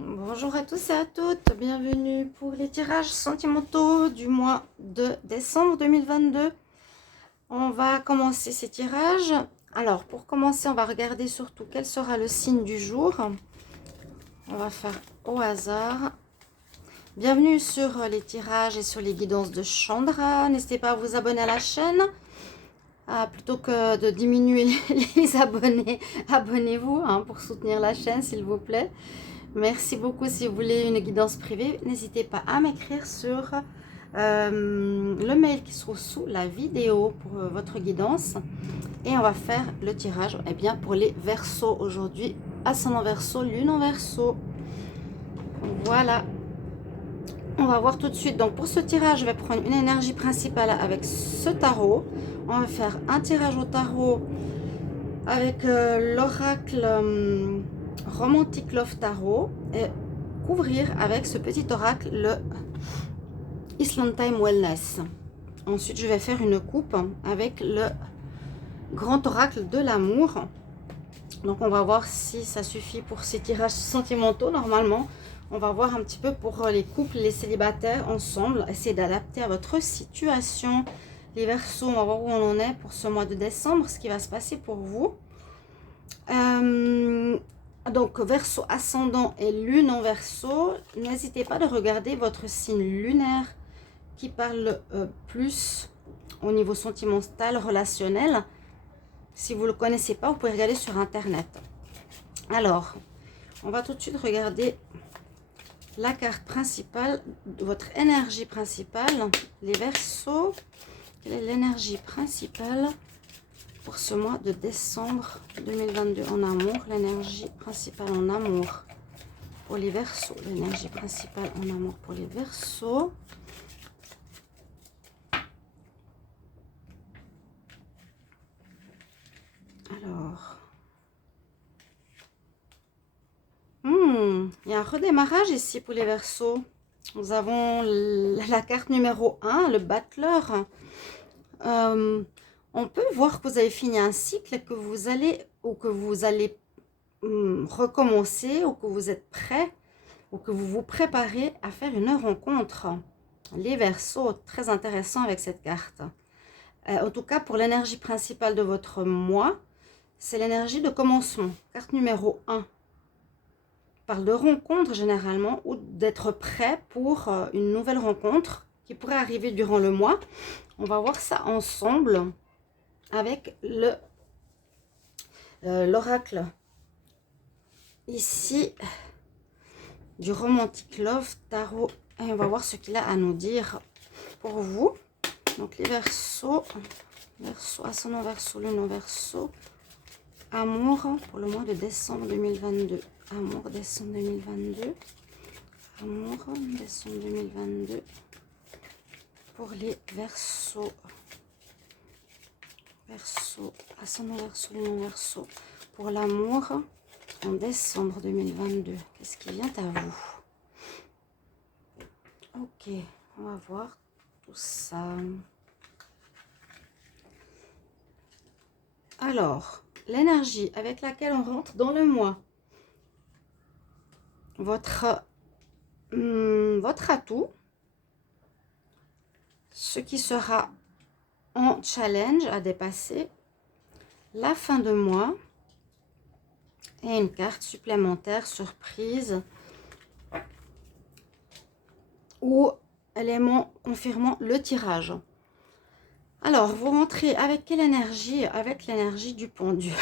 Bonjour à tous et à toutes, bienvenue pour les tirages sentimentaux du mois de décembre 2022. On va commencer ces tirages. Alors pour commencer, on va regarder surtout quel sera le signe du jour. On va faire au hasard. Bienvenue sur les tirages et sur les guidances de Chandra. N'hésitez pas à vous abonner à la chaîne. Plutôt que de diminuer les abonnés, abonnez-vous pour soutenir la chaîne s'il vous plaît. Merci beaucoup. Si vous voulez une guidance privée, n'hésitez pas à m'écrire sur le mail qui se trouve sous la vidéo pour votre guidance. Et on va faire le tirage pour les Verseaux aujourd'hui. Ascendant Verseau, Lune en Verseau. Voilà. On va voir tout de suite. Donc pour ce tirage, je vais prendre une énergie principale avec ce tarot. On va faire un tirage au tarot avec l'oracle Romantic Love Tarot et couvrir avec ce petit oracle le Island Time Wellness. Ensuite, je vais faire une coupe avec le grand oracle de l'amour. Donc, on va voir si ça suffit pour ces tirages sentimentaux. Normalement, on va voir un petit peu pour les couples, les célibataires ensemble. Essayer d'adapter à votre situation. Les Verseaux, on va voir où on en est pour ce mois de décembre, ce qui va se passer pour vous. Donc, Verseau ascendant et Lune en Verseau, n'hésitez pas de regarder votre signe lunaire qui parle plus au niveau sentimental, relationnel. Si vous ne le connaissez pas, vous pouvez regarder sur Internet. Alors, on va tout de suite regarder la carte principale, votre énergie principale, les Verseaux. Quelle est l'énergie principale pour ce mois de décembre 2022 en amour? L'énergie principale en amour pour les Verseaux. L'énergie principale en amour pour les Verseaux. Alors, il y a un redémarrage ici pour les Verseaux. Nous avons la carte numéro 1, le battleur. On peut voir que vous avez fini un cycle, que vous allez recommencer, ou que vous êtes prêt, ou que vous vous préparez à faire une rencontre. Les Verseaux, très intéressant avec cette carte. En tout cas, pour l'énergie principale de votre mois, c'est l'énergie de commencement. Carte numéro 1. Parle de rencontre généralement, ou d'être prêt pour une nouvelle rencontre qui pourrait arriver durant le mois. On va voir ça ensemble avec l'oracle ici du Romantic Love Tarot. Et on va voir ce qu'il a à nous dire pour vous. Donc les Verseaux, ascendant Verseau, Lune en Verseau. Amour pour le mois de décembre 2022. Amour, décembre 2022. Amour, décembre 2022. Pour les Verseaux. Verseau, ascendant Verseau, Lune en Verseau. Pour l'amour en décembre 2022. Qu'est-ce qui vient à vous? Ok, on va voir tout ça. Alors, l'énergie avec laquelle on rentre dans le mois. Votre atout. Ce qui sera en challenge à dépasser. La fin de mois. Et une carte supplémentaire surprise. Ou élément confirmant le tirage. Alors, vous rentrez avec quelle énergie? Avec l'énergie du pendu.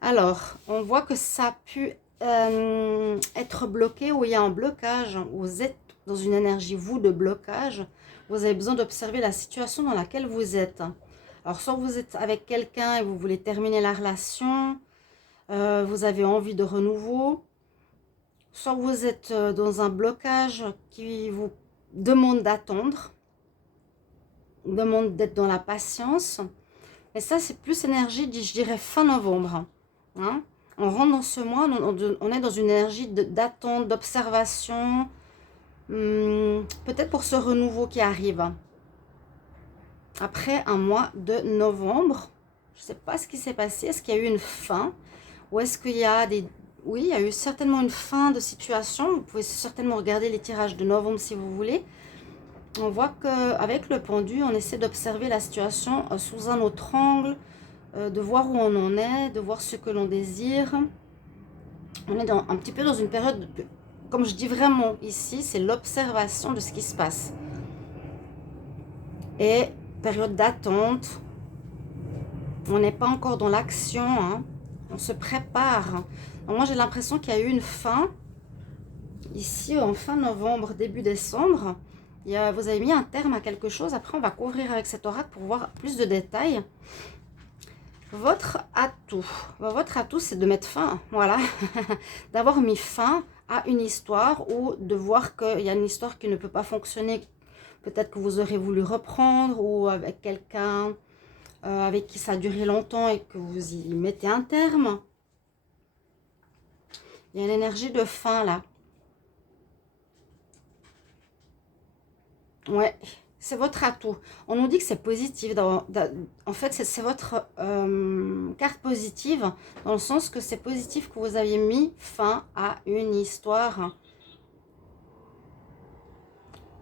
Alors, on voit que ça a pu être bloqué, ou il y a un blocage. Vous êtes dans une énergie, vous, de blocage. Vous avez besoin d'observer la situation dans laquelle vous êtes. Alors, soit vous êtes avec quelqu'un et vous voulez terminer la relation. Vous avez envie de renouveau. Soit vous êtes dans un blocage qui vous demande d'attendre. Demande d'être dans la patience. Mais ça, c'est plus énergie, je dirais, fin novembre. Hein? On rentre dans ce mois, on est dans une énergie d'attente, d'observation. Peut-être pour ce renouveau qui arrive. Après un mois de novembre, je ne sais pas ce qui s'est passé. Est-ce qu'il y a eu une fin? Ou est-ce qu'il y a oui, il y a eu certainement une fin de situation. Vous pouvez certainement regarder les tirages de novembre si vous voulez. On voit qu'avec le pendu, on essaie d'observer la situation sous un autre angle, de voir où on en est, de voir ce que l'on désire. On est un petit peu dans une période, comme je dis vraiment ici, c'est l'observation de ce qui se passe. Et période d'attente, on n'est pas encore dans l'action, hein. On se prépare. Donc moi j'ai l'impression qu'il y a eu une fin, ici en fin novembre, début décembre. Vous avez mis un terme à quelque chose. Après on va couvrir avec cet oracle pour voir plus de détails. Votre atout c'est de mettre fin, voilà, d'avoir mis fin à une histoire ou de voir qu'il y a une histoire qui ne peut pas fonctionner. Peut-être que vous aurez voulu reprendre ou avec quelqu'un avec qui ça a duré longtemps et que vous y mettez un terme. Il y a l'énergie de fin là. Ouais, c'est votre atout. On nous dit que c'est positif. En fait, c'est votre carte positive dans le sens que c'est positif que vous aviez mis fin à une histoire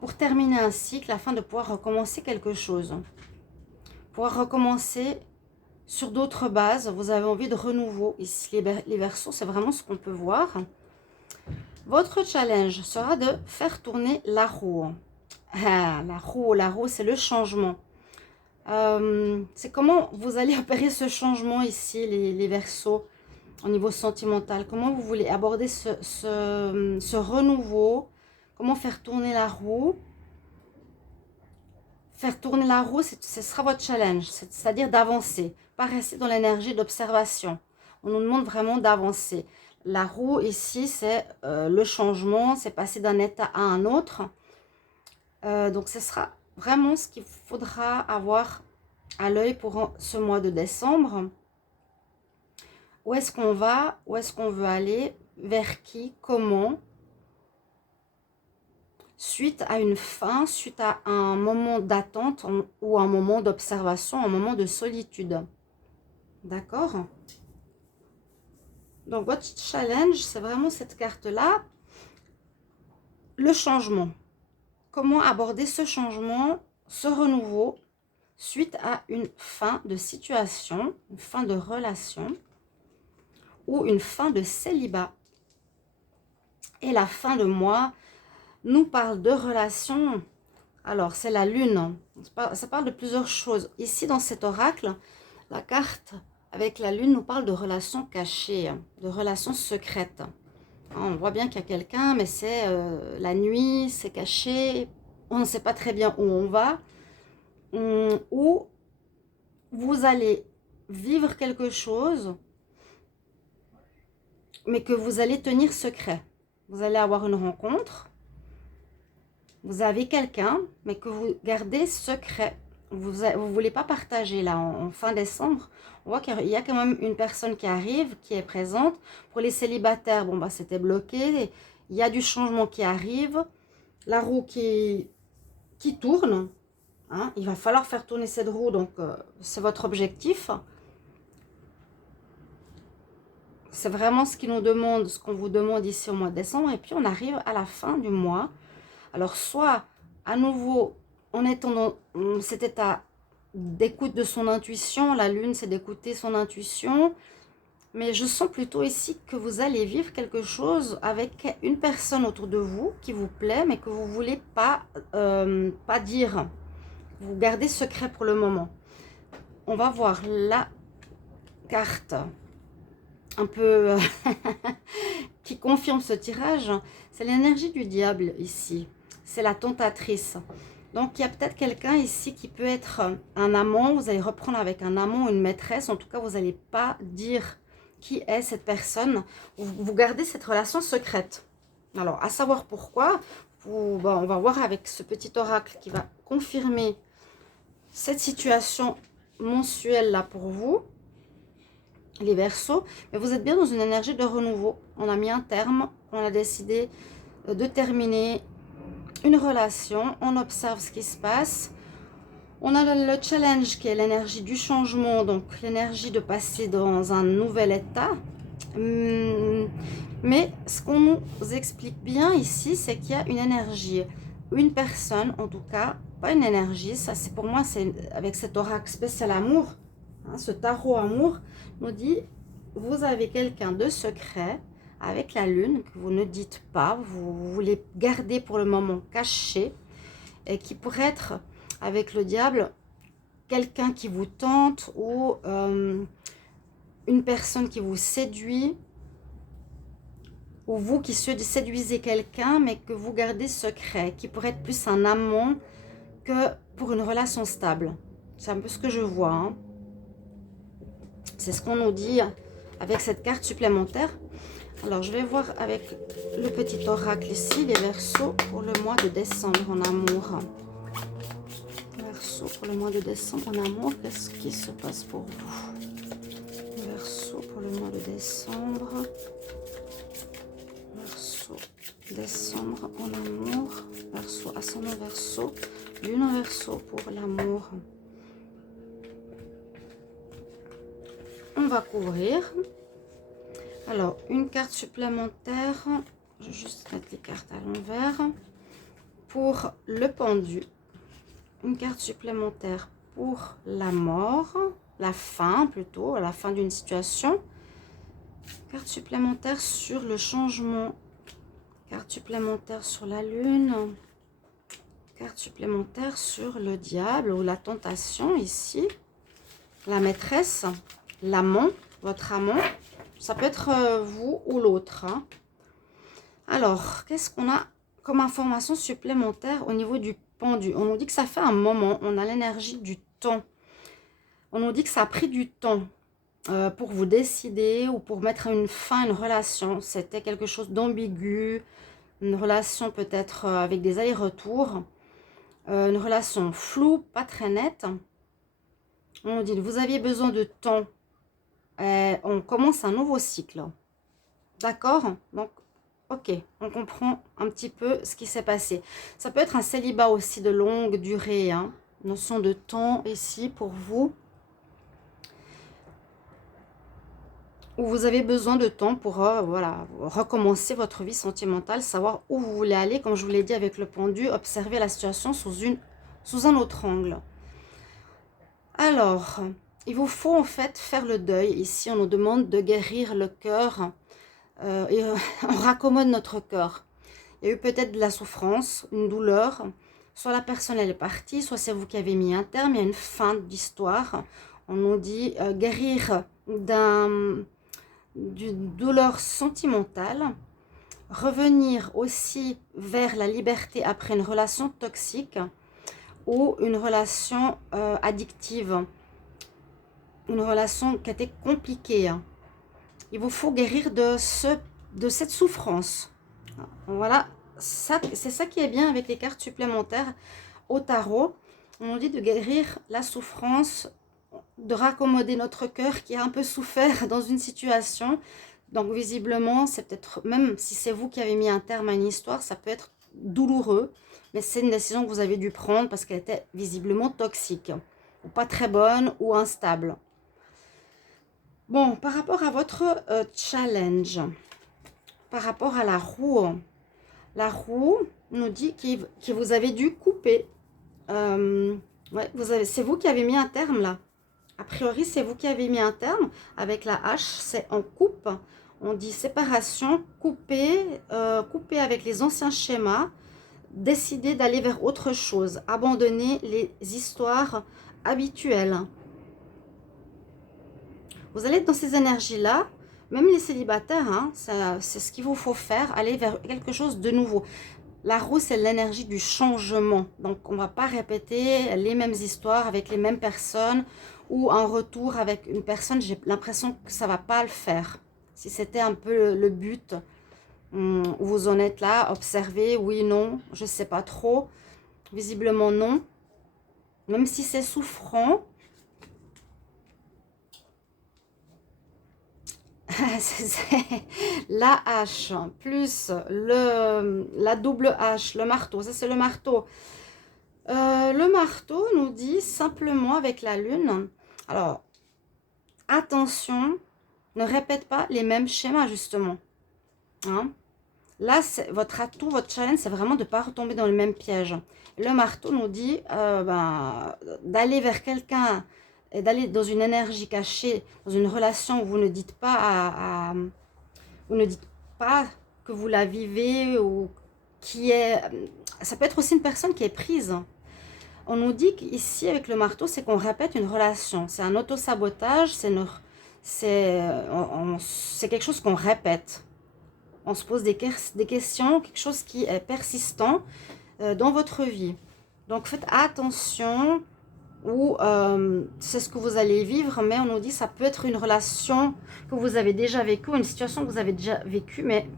pour terminer un cycle afin de pouvoir recommencer quelque chose. Pouvoir recommencer sur d'autres bases. Vous avez envie de renouveau. Ici, les Verseaux, c'est vraiment ce qu'on peut voir. Votre challenge sera de faire tourner la roue. Ah, la roue, c'est le changement. C'est comment vous allez opérer ce changement ici, les Verseaux, au niveau sentimental. Comment vous voulez aborder ce renouveau. Comment faire tourner la roue. Faire tourner la roue, ce sera votre challenge. C'est-à-dire d'avancer. Pas rester dans l'énergie d'observation. On nous demande vraiment d'avancer. La roue ici, c'est le changement. C'est passer d'un état à un autre. Donc ce sera vraiment ce qu'il faudra avoir à l'œil pour ce mois de décembre. Où est-ce qu'on va? Où est-ce qu'on veut aller? Vers qui? Comment? Suite à une fin, suite à un moment d'attente ou un moment d'observation, un moment de solitude. D'accord? Donc votre challenge, c'est vraiment cette carte-là. Le changement. Comment aborder ce changement, ce renouveau, suite à une fin de situation, une fin de relation ou une fin de célibat. Et la fin de mois nous parle de relation. Alors, c'est la lune. Ça parle de plusieurs choses. Ici, dans cet oracle, la carte avec la lune nous parle de relations cachées, de relations secrètes. On voit bien qu'il y a quelqu'un, mais c'est la nuit, c'est caché. On ne sait pas très bien où on va. Où vous allez vivre quelque chose, mais que vous allez tenir secret. Vous allez avoir une rencontre. Vous avez quelqu'un, mais que vous gardez secret. Vous ne voulez pas partager là en fin décembre. On voit qu'il y a quand même une personne qui arrive, qui est présente. Pour les célibataires, bon bah c'était bloqué. Il y a du changement qui arrive. La roue qui tourne. Hein. Il va falloir faire tourner cette roue, donc c'est votre objectif. C'est vraiment ce qu'on vous demande ici au mois de décembre. Et puis on arrive à la fin du mois. Alors, soit, à nouveau, on est dans cet état d'écoute de son intuition. La lune, c'est d'écouter son intuition. Mais je sens plutôt ici que vous allez vivre quelque chose avec une personne autour de vous qui vous plaît, mais que vous ne voulez pas dire. Vous gardez secret pour le moment. On va voir la carte un peu qui confirme ce tirage. C'est l'énergie du diable ici. C'est la tentatrice. Donc, il y a peut-être quelqu'un ici qui peut être un amant. Vous allez reprendre avec un amant ou une maîtresse. En tout cas, vous n'allez pas dire qui est cette personne. Vous gardez cette relation secrète. Alors, à savoir pourquoi, on va voir avec ce petit oracle qui va confirmer cette situation mensuelle là pour vous, les Verseaux. Mais vous êtes bien dans une énergie de renouveau. On a mis un terme. On a décidé de terminer une relation, on observe ce qui se passe. On a le challenge qui est l'énergie du changement, donc l'énergie de passer dans un nouvel état. Mais ce qu'on nous explique bien ici, c'est qu'il y a une énergie. Une personne, en tout cas, pas une énergie, ça c'est pour moi, c'est avec cet oracle spécial amour, hein, ce tarot amour, nous dit, vous avez quelqu'un de secret avec la lune que vous ne dites pas, vous voulez garder pour le moment caché, et qui pourrait être avec le diable quelqu'un qui vous tente ou une personne qui vous séduit, ou vous qui séduisez quelqu'un mais que vous gardez secret, qui pourrait être plus un amant que pour une relation stable. C'est un peu ce que je vois, hein. C'est ce qu'on nous dit avec cette carte supplémentaire. Alors je vais voir avec le petit oracle ici, les Verseaux pour le mois de décembre en amour. Verseau pour le mois de décembre en amour, qu'est-ce qui se passe pour vous? Verseau pour le mois de décembre. Verseau, décembre en amour. Verseau, ascendant Verseau. Lune en Verseau pour l'amour. On va couvrir. Alors, une carte supplémentaire. Je vais juste mettre les cartes à l'envers. Pour le pendu. Une carte supplémentaire pour la mort. La fin plutôt, la fin d'une situation. Carte supplémentaire sur le changement. Carte supplémentaire sur la lune. Carte supplémentaire sur le diable ou la tentation ici. La maîtresse, l'amant, votre amant. Ça peut être vous ou l'autre, hein. Alors, qu'est-ce qu'on a comme information supplémentaire au niveau du pendu? On nous dit que ça fait un moment, on a l'énergie du temps. On nous dit que ça a pris du temps pour vous décider ou pour mettre une fin à une relation. C'était quelque chose d'ambigu, une relation peut-être avec des allers-retours, une relation floue, pas très nette. On nous dit que vous aviez besoin de temps. On commence un nouveau cycle. D'accord? Donc, ok, on comprend un petit peu ce qui s'est passé. Ça peut être un célibat aussi de longue durée, hein. Notion de temps ici pour vous. Où vous avez besoin de temps pour voilà, recommencer votre vie sentimentale, savoir où vous voulez aller. Comme je vous l'ai dit avec le pendu, observer la situation sous un autre angle. Alors, il vous faut en fait faire le deuil. Ici, on nous demande de guérir le cœur. On raccommode notre cœur. Il y a eu peut-être de la souffrance, une douleur. Soit la personne elle est partie, soit c'est vous qui avez mis un terme. Il y a une fin d'histoire. On nous dit guérir d'une douleur sentimentale, revenir aussi vers la liberté après une relation toxique ou une relation addictive, une relation qui a été compliquée. Il vous faut guérir de cette souffrance. Voilà, c'est ça qui est bien avec les cartes supplémentaires au tarot. On nous dit de guérir la souffrance, de raccommoder notre cœur qui a un peu souffert dans une situation. Donc visiblement, c'est peut-être, même si c'est vous qui avez mis un terme à une histoire, ça peut être douloureux, mais c'est une décision que vous avez dû prendre parce qu'elle était visiblement toxique, ou pas très bonne, ou instable. Bon, par rapport à votre challenge, par rapport à la roue nous dit que vous avez dû couper. Ouais, c'est vous qui avez mis un terme là. A priori, c'est vous qui avez mis un terme. Avec la hache, c'est en coupe. On dit séparation, couper, couper avec les anciens schémas, décider d'aller vers autre chose, abandonner les histoires habituelles. Vous allez être dans ces énergies-là, même les célibataires, hein, c'est ce qu'il vous faut faire, aller vers quelque chose de nouveau. La roue, c'est l'énergie du changement. Donc, on ne va pas répéter les mêmes histoires avec les mêmes personnes ou un retour avec une personne. J'ai l'impression que ça ne va pas le faire. Si c'était un peu le but, où vous en êtes là, observez, oui, non, je ne sais pas trop. Visiblement, non. Même si c'est souffrant, la hache plus la double hache, le marteau, ça c'est le marteau. Le marteau nous dit simplement avec la lune, alors attention, Ne répète pas les mêmes schémas, justement. Hein? Là, votre atout, votre challenge, c'est vraiment de ne pas retomber dans le même piège. Le marteau nous dit d'aller vers quelqu'un et d'aller dans une énergie cachée, dans une relation où vous ne dites pas vous ne dites pas que vous la vivez ou qui est... Ça peut être aussi une personne qui est prise. On nous dit qu'ici, avec le marteau, c'est qu'on répète une relation. C'est un auto-sabotage, c'est quelque chose qu'on répète. On se pose des questions, quelque chose qui est persistant dans votre vie. Donc faites attention, ou c'est ce que vous allez vivre, mais on nous dit que ça peut être une relation que vous avez déjà vécue, une situation que vous avez déjà vécue, mais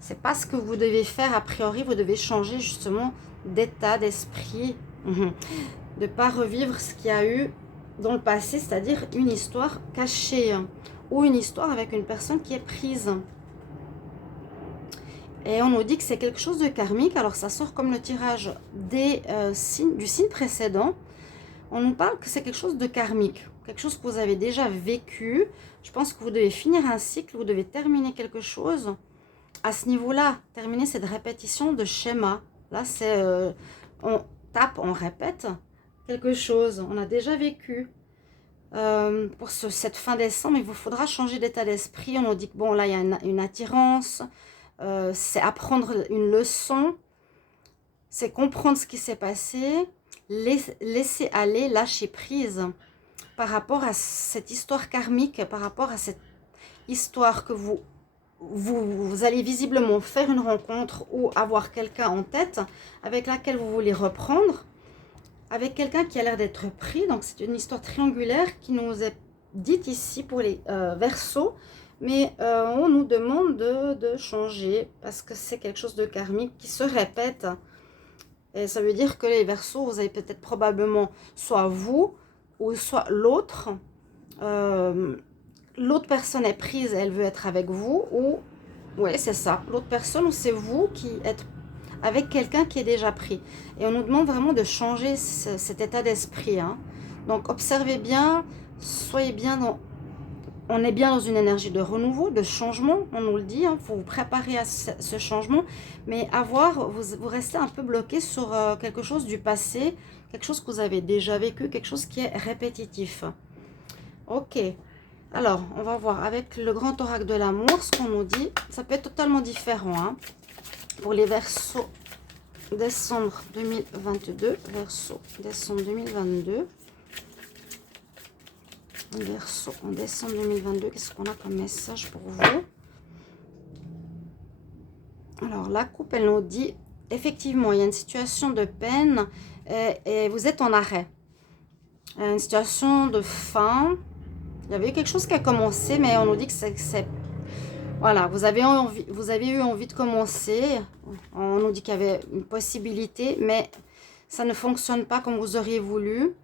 c'est pas ce que vous devez faire a priori. Vous devez changer justement d'état d'esprit, de ne pas revivre ce qu'il y a eu dans le passé, c'est-à-dire une histoire cachée ou une histoire avec une personne qui est prise. Et on nous dit que c'est quelque chose de karmique. Alors ça sort comme le tirage du signe précédent. On nous parle que c'est quelque chose de karmique, quelque chose que vous avez déjà vécu. Je pense que vous devez finir un cycle, vous devez terminer quelque chose. À ce niveau-là, terminer cette répétition de schéma. Là, c'est on tape, on répète quelque chose. On a déjà vécu. Pour cette fin décembre, il vous faudra changer d'état d'esprit. On nous dit que bon, là, il y a une attirance. C'est apprendre une leçon. C'est comprendre ce qui s'est passé. Laisser aller, lâcher prise par rapport à cette histoire karmique, par rapport à cette histoire que vous allez visiblement faire une rencontre ou avoir quelqu'un en tête avec laquelle vous voulez reprendre, avec quelqu'un qui a l'air d'être pris. Donc c'est une histoire triangulaire qui nous est dite ici pour les Verseaux, mais on nous demande de changer parce que c'est quelque chose de karmique qui se répète. Et ça veut dire que les Verseaux, vous avez peut-être probablement soit vous ou soit l'autre. L'autre personne est prise, elle veut être avec vous. Ou, ouais, c'est ça. L'autre personne, ou c'est vous qui êtes avec quelqu'un qui est déjà pris. Et on nous demande vraiment de changer cet état d'esprit. Hein. Donc, observez bien, soyez bien dans... On est bien dans une énergie de renouveau, de changement, on nous le dit. Il faut vous préparer à ce changement. Mais vous restez un peu bloqué sur quelque chose du passé, quelque chose que vous avez déjà vécu, quelque chose qui est répétitif. Ok. Alors, on va voir avec le grand oracle de l'amour, ce qu'on nous dit. Ça peut être totalement différent. Hein. Pour les Verseaux, décembre 2022. Verseaux, décembre 2022. Verseau en décembre 2022, qu'est-ce qu'on a comme message pour vous? Alors la coupe, elle nous dit effectivement il y a une situation de peine et vous êtes en arrêt, une situation de fin. Il y avait eu quelque chose qui a commencé, mais on nous dit que c'est voilà, vous avez eu envie de commencer. On nous dit qu'il y avait une possibilité, mais ça ne fonctionne pas comme vous auriez voulu.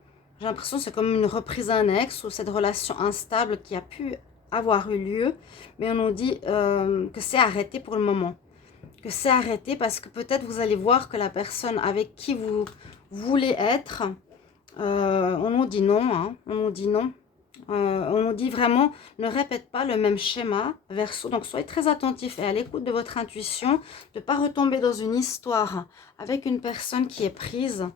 J'ai l'impression que c'est comme une reprise annexe ou cette relation instable qui a pu avoir eu lieu. Mais on nous dit que c'est arrêté pour le moment. Que c'est arrêté parce que peut-être vous allez voir que la personne avec qui vous voulez être, on nous dit non. Hein, on nous dit non. On nous dit vraiment, ne répète pas le même schéma, Verseau. Donc, soyez très attentif et à l'écoute de votre intuition, de ne pas retomber dans une histoire avec une personne qui est prise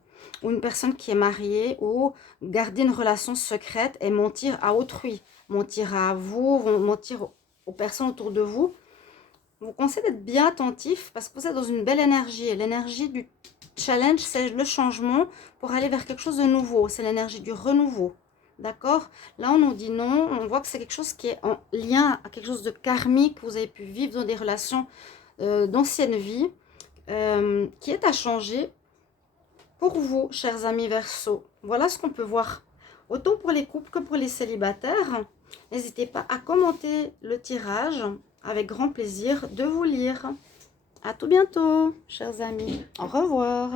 ou une personne qui est mariée, ou garder une relation secrète et mentir à autrui, mentir à vous, mentir aux personnes autour de vous. Je vous conseille d'être bien attentif parce que vous êtes dans une belle énergie. Et l'énergie du challenge, c'est le changement pour aller vers quelque chose de nouveau. C'est l'énergie du renouveau. D'accord? Là, on nous dit non. On voit que c'est quelque chose qui est en lien à quelque chose de karmique. Vous avez pu vivre dans des relations d'ancienne vie qui est à changer pour vous, chers amis Verseaux. Voilà ce qu'on peut voir. Autant pour les couples que pour les célibataires. N'hésitez pas à commenter le tirage. Avec grand plaisir de vous lire. À tout bientôt, chers amis. Au revoir.